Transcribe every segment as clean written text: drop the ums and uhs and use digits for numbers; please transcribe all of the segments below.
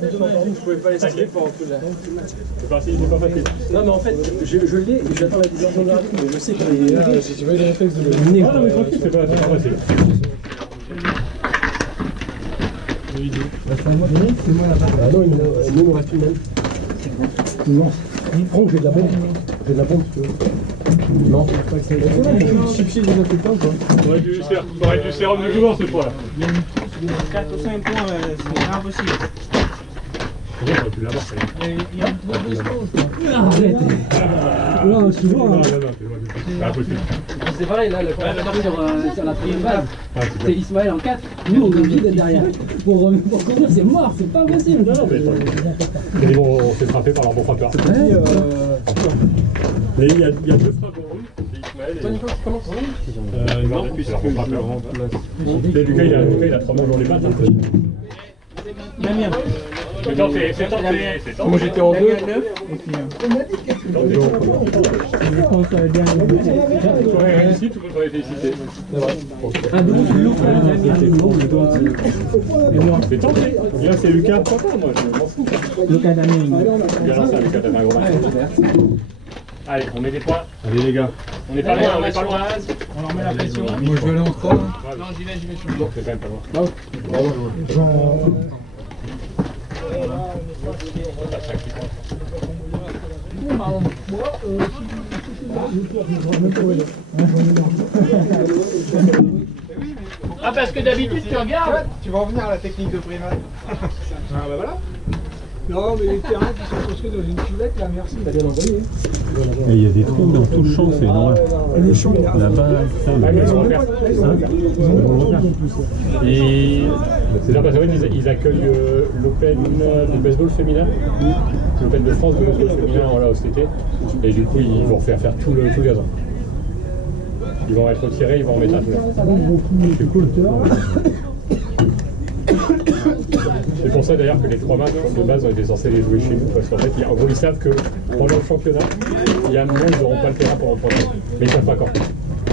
Je pouvais pas l'esquiver pendant tout là. C'est parti, c'est pas facile. Non mais en fait, je l'ai et j'attends la diversion de l'arbitre, mais je sais qu'il est là. J'ai pas eu les réflexes de le mener. Ah non mais tranquille, c'est pas facile. C'est moi là-bas. Ah non, il nous reste une même. Non. Prends, j'ai de la bombe. J'ai de la bombe, tu veux. Non. Chipchier des insultants quoi. On aurait du sérum de joueur cette fois-là. 4 ou 5 points, c'est impossible. On aurait pu l'avoir, ça y est. Il y a beaucoup de choses. Arrête. Non, souvent. Non, c'est impossible. C'est pareil, là, le commentateur sur la première phase, Ah, c'est c'est bien. Ismaël en 4. Nous, on est obligé d'être derrière. Pour courir, c'est mort, c'est pas possible. Non, mais ils vont se frapper par leur bon frappeur. Mais il y a deux frappes en rouge, c'est Ismaël et... Non, c'est leur bon frappeur. Et Lucas, il a 3 manches dans les pattes. Damien. Mais tant, c'est tant. Moi j'étais en 2. Et puis, je pense que ça va bien. Tu aurais réussi, tout le monde t'aurait félicité. Un double, c'est lourd. Mais tant pis. Là, c'est Lucas. Pourquoi pas, moi, je m'en fous. Lucas Damien. Bien lancé avec Lucas Damien, gros match. Allez, on met des points. Allez, les gars. On est pas loin, on est pas loin. On leur met la pression. Moi je vais aller en 3. Non, j'y vais sur le bloc. C'est quand même pas loin. Ah, parce que d'habitude, tu regardes. Tu vas en venir à la technique de Primat. Ah bah voilà. Non, mais les terrains qui sont construits dans une cuvette, là, merci. T'as bien envoyé. Et il y a des trous dans tout le champ, c'est énorme. Le champ, il y a. Là-bas, ça, Ah, mais ils vont le faire. Et c'est là parce qu'en fait, ils accueillent l'Open de baseball féminin, l'Open de France de baseball féminin voilà, cet été. Et du coup, ils vont faire tout le gazon. Ils vont être retirés, ils vont en mettre un tout. C'est cool. C'est pour ça d'ailleurs que les 3 matchs de base ont été censés les jouer chez nous, parce qu'en fait, en gros, ils savent que pendant le championnat, il y a un moment où ils n'auront pas le terrain pour en prendre. Mais ils ne savent pas quand.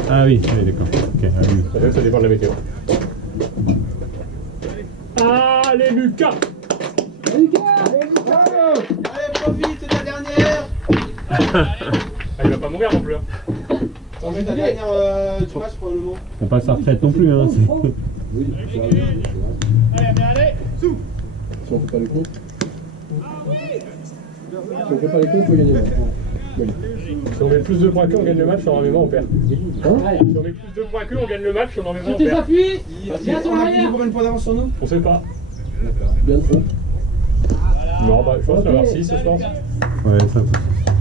Ah oui, d'accord. Ok, ah oui. Ça dépend de la météo. Allez, Lucas! Allez, profite, c'est ta dernière. Ah, il va pas mourir non plus. Hein. Ça va être ta dernière du match probablement. On passe à retraite non plus, hein. Oui, Allez. si on fait pas les comptes. Si on fait pas les comptes, on peut gagner. Si on met plus de points qu'eux, on gagne le match, normalement on perd. Si on met plus de points qu'eux, on gagne le match, normalement on Tes perd. appuis, viens sur On a plus l'arrière. de combien de points d'avance sur nous? On sait pas. Bien de fond. Non, bah je pense qu'on va avoir 6 ce soir. Ouais, ça.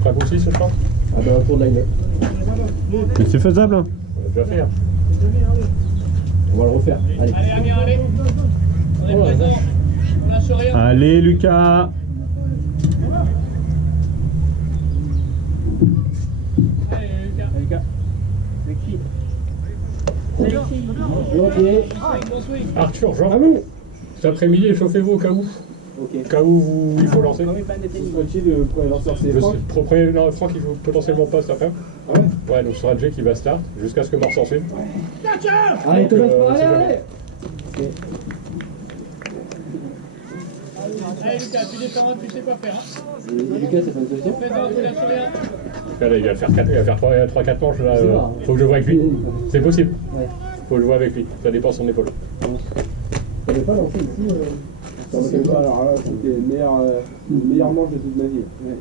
5 ou 6 ce soir. Ah ben, un tour de line-up. Mais c'est faisable, hein. On va déjà faire. On va le refaire. Allez. Allez, Amir, allez. On est présent. On lâche rien. Allez, Lucas. Allez, Lucas. Arthur, Jean, cet après-midi, échauffez-vous au cas où. Au cas où il faut lancer. Le premier lanceur, c'est Je Franck. sais, non, Franck, il faut potentiellement pas cet après-midi. Ouais, donc ce sera Jay qui va start jusqu'à ce que Mort s'en suive. Allez, te laisse pas, allez, c'est allez. Allez, Lucas, tu descends, tu sais quoi faire. Lucas, c'est pas une solution. Fais-en, tu lâches rien. Là, il va faire 3-4 manches. Là, faut que je vois avec lui. C'est possible. Ouais. Faut que je vois avec lui. Ça dépend de son épaule. On n'avait pas lancé ici. Ça ne pas, alors là, c'était le meilleur manche de toute ma vie. Ouais.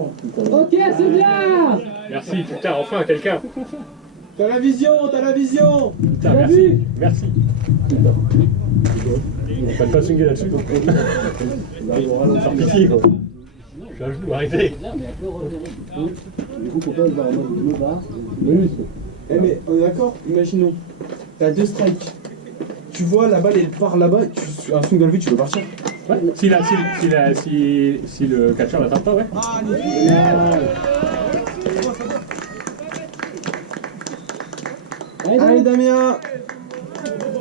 Oh, putain. Ok, c'est bien. Merci, putain, enfin quelqu'un. T'as la vision, t'as la vision. Putain, merci. Merci. On va pas swinguer là-dessus. Faire pitié, quoi. Je suis un genou, arrêtez. Du coup, pourquoi je vais en mode global? Eh mais on est d'accord, imaginons. T'as 2 strikes. Tu vois la balle elle part là-bas, un swing dans le vide, tu peux partir. Ouais. Si le catcheur l'attrape pas, ouais. Allez Damien.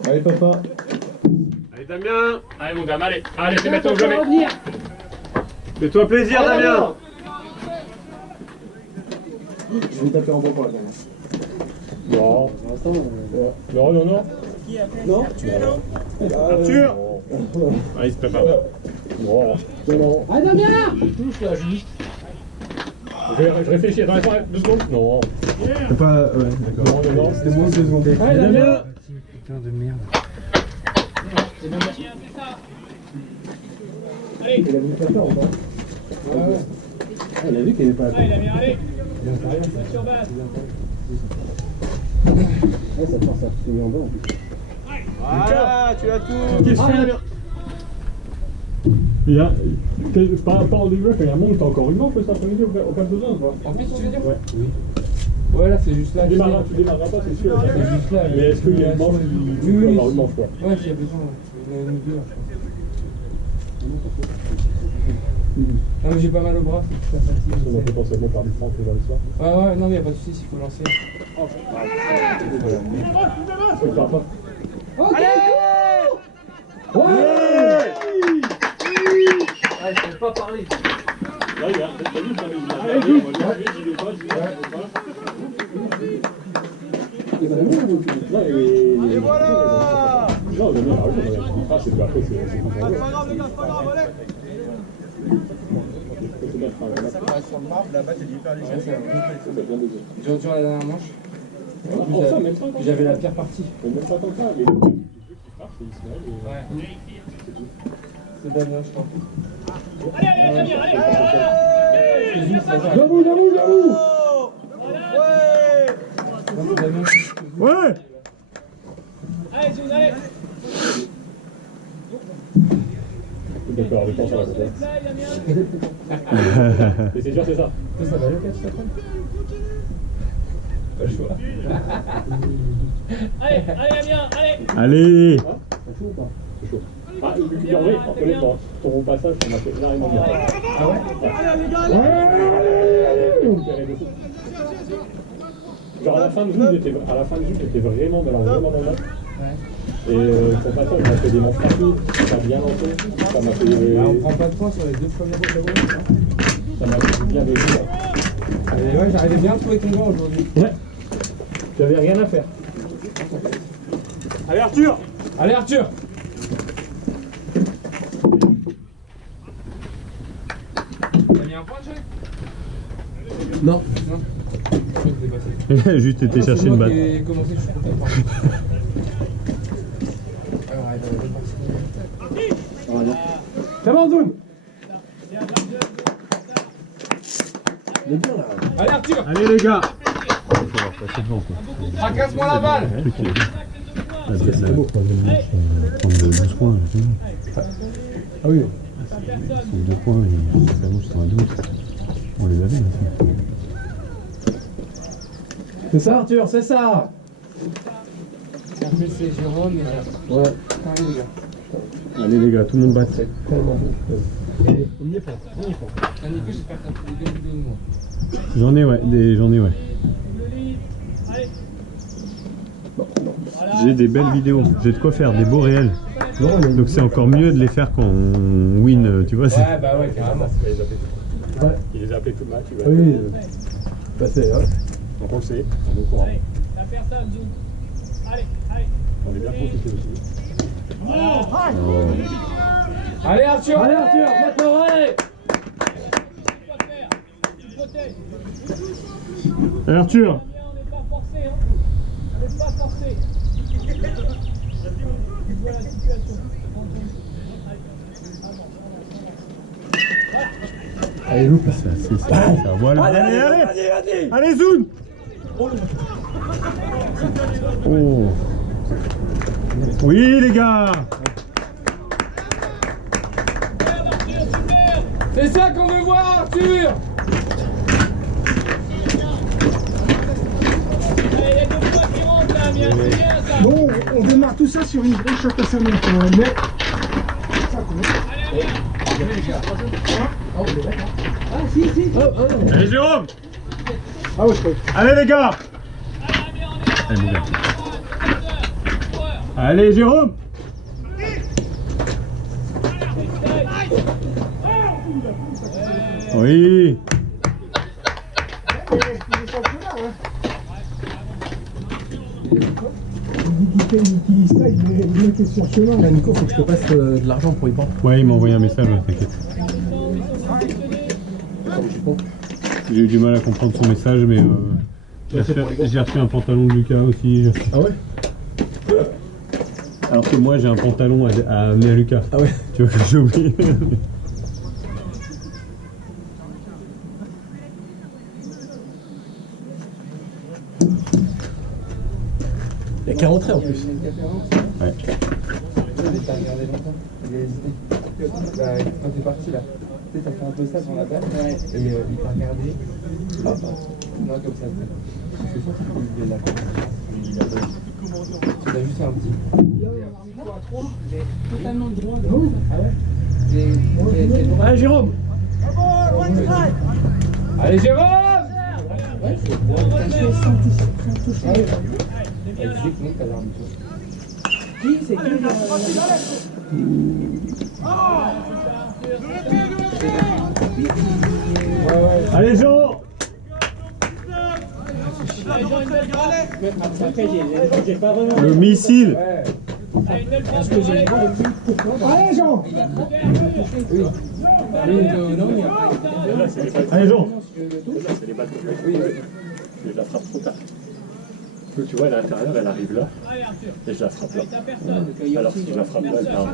Allez, papa. Allez, Damien. Allez, mon dame, allez. Allez, c'est maintenant ou Ça va jamais. revenir. Fais-toi plaisir, Damien. Je vais taper en bon pour la dernière. Non. Pour l'instant, Non. Non. Arthur. Ah, il se prépare. Bon, Allez, Damien! Touche là, juste. je réfléchis, attends, 2 secondes. Non, C'est pas. Ouais, d'accord. non. C'était moins de 2 secondes. Allez, Damien! Putain de merde. Allez, Il a voulu faire ou pas Ah, il a vu qu'il avait pas la allez, Damien, allez. Il a fait rien. Sur base. Ouais, ça te force à se tenir en bas en plus. Voilà, tu as tout. Question. Il y a. Pas en début, il y a un monde, t'as encore une manche cet après-midi au cas de besoin, quoi. En plus, tu veux dire? Ouais. Ouais, là, c'est juste là. Tu démarreras pas, c'est sûr. C'est juste là. Mais est-ce qu'il y a une manche qui Oui, peut oui. avoir une manche, quoi? Ouais, s'il y a besoin. Il y en a une ou deux, là, je crois. Non, mais j'ai pas mal au bras, c'est super facile. On va potentiellement faire du franc vers le soir. Ouais, non, mais y'a pas de soucis s'il faut lancer. Ça part pas. Ok! Ah, je peux pas parler. Là, il y a. T'as vu, il est pas. Et voilà. Non, mais non, c'est pas après, c'est Pas grave, les gars, pas grave, allez. Sur le marbre, la batte est hyper légère. J'ai retourné la dernière manche. Oh, ça, même 50. J'avais la pire partie. Même pas comme ça, mais le truc qui marche, c'est Ismaël. Ouais. C'est Damien, je crois. Allez, Damien, allez. C'est juste, c'est ça. J'avoue! Ouais. Non, c'est Damien qui- Ouais! Allez, Zouz, allez. D'accord, je pense à la côté. Là, Damien. Et c'est dur, c'est ça. Ça va, le catch, ça fait? Pas le choix. Allez, Damien, allez. Allez! C'est chaud. Ah, en vrai, honnêtement, ton passage, ça m'a fait énormément bien. Ah ouais? Genre à la fin de jeu, j'étais vraiment, mais alors vraiment dans le match. Et ton passage m'a fait des manches partout, ça m'a bien lancé, ça m'a fait. Ah, on prend pas de points sur les 2 premiers secondes. Ça m'a fait bien vécu. Et ouais, j'arrivais bien à trouver ton gant aujourd'hui. Ouais. J'avais rien à faire. Allez, Arthur. Allez, Arthur! T'as mis un point, Jay? Non. Non? Je crois que t'es passé. Il a juste été chercher une batte. J'ai commencé, je suis content. Alors, allez, reparti. C'est bon, Zoom! Il est bien là. Allez, Arthur! Allez les gars! Fracasse-moi la balle! La troisième manche, prendre 12 points. Ah oui. C'est 2 points et la manche sera 12. On les avait là. C'est ça, Arthur, c'est ça! En plus, c'est Jérôme et... Ouais. Allez, les gars. Allez les gars, tout le monde bat. Tellement bon. On y est pas. Ah, Nico, j'espère que t'as trouvé des vidéos de moi. J'en ai ouais, j'en ai ouais. Allez. J'ai des belles vidéos, j'ai de quoi faire, des beaux réels. Donc c'est encore mieux de les faire quand on win, tu vois. Ouais, bah ouais, carrément. Il les a appelés tout le match. Il va Oui. Passé, hein. Donc on le sait, on est au courant. Allez, la personne, Zouz. Allez. On est bien profité aussi. Allez, Arthur! Allez, Arthur, maintenant, allez! Quoi faire? Tu protèges. Allez Arthur! Damien, on n'est pas forcé, hein. On n'est pas forcé. Tu vois la situation. Allez, loupe là. C'est ça, voilà. Allez Zoun! Oh! Oui les gars! C'est ça qu'on veut voir, Arthur! Allez, il y a 2 points qui rentrent, Damien. C'est bien, ça. Bon, on démarre tout ça sur une grosse choc à 5 minutes. Mais Allez Jérôme! ah ouais, je crois. Allez les gars! Allez mon gars. Allez Jérôme! Oui! lequel il utilise ça, il met sur le chemin. Là, Nico, faut que je te passe de l'argent pour y prendre. Ouais, il m'a envoyé un message, ouais, t'inquiète. J'ai eu du mal à comprendre son message, mais j'ai reçu un pantalon de Lucas aussi. Ah ouais? Alors que moi, j'ai un pantalon à amener à Lucas. Ah ouais? Tu vois que j'ai oublié. Il y a 40 traits en plus. Ouais. T'as regardé longtemps? Il a hésité. Bah, quand t'es parti là, tu sais, t'as fait un peu ça sur la balle et il t'a regardé. Ah, non, comme ça. C'est sûr qu'il est là. Il a pas. Tu l'as juste fait un petit. Totalement droit. Ah ouais? Allez, Jérôme! Allez, Jérôme! Ouais, Elle disait que non, t'as l'air du qui c'est qui Allez, Jean! J'ai pas vraiment. Le missile! Allez, Jean! Allez, Jean! Là, c'est les balles que je la frappe trop tard. Tu vois, à l'intérieur, elle arrive là, et je la frappe là. Alors si je la frappe là, elle part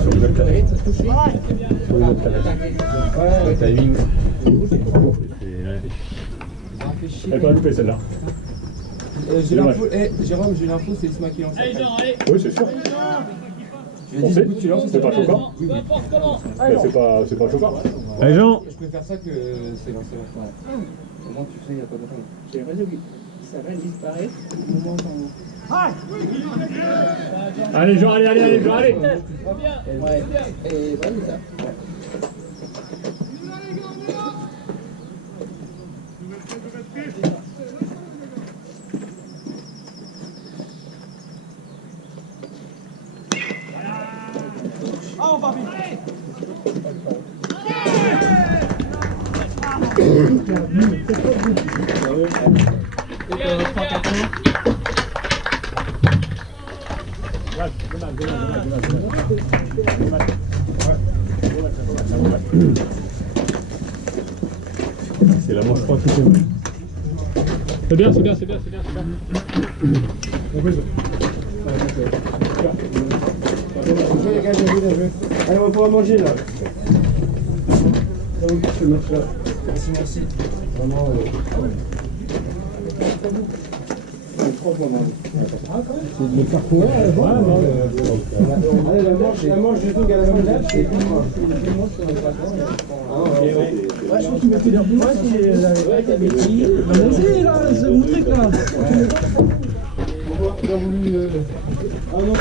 sur une autre planète. Sur une autre planète. Le timing. Elle va louper celle-là. J'ai l'info, Jérôme, j'ai l'info, c'est Isma qui lance. Allez, Jean, allez. Oui, c'est sûr. Je lui ai dit, du coup, tu lances, C'est pas choquant. Oui, oui. N'importe comment. C'est pas choquant. Allez, Jean! Je préfère ça que c'est lancé maintenant. Au moins, tu sais, il n'y a pas d'attente. J'ai résolu. Ça va disparaître au moment où Allez, Jean, allez, Jean, allez! Ouais, et voilà ça. C'est la manche 3 qui fait mal. C'est bien. Allez, on va pouvoir manger là. Ce match-là. Merci. Vraiment. C'est de faire courir, allez, la manche du truc à la fin de là, c'est tout. Ouais, je crois qu'il m'a fait dire moi si la Betty. Vas-y là, c'est mon truc là. Ah non,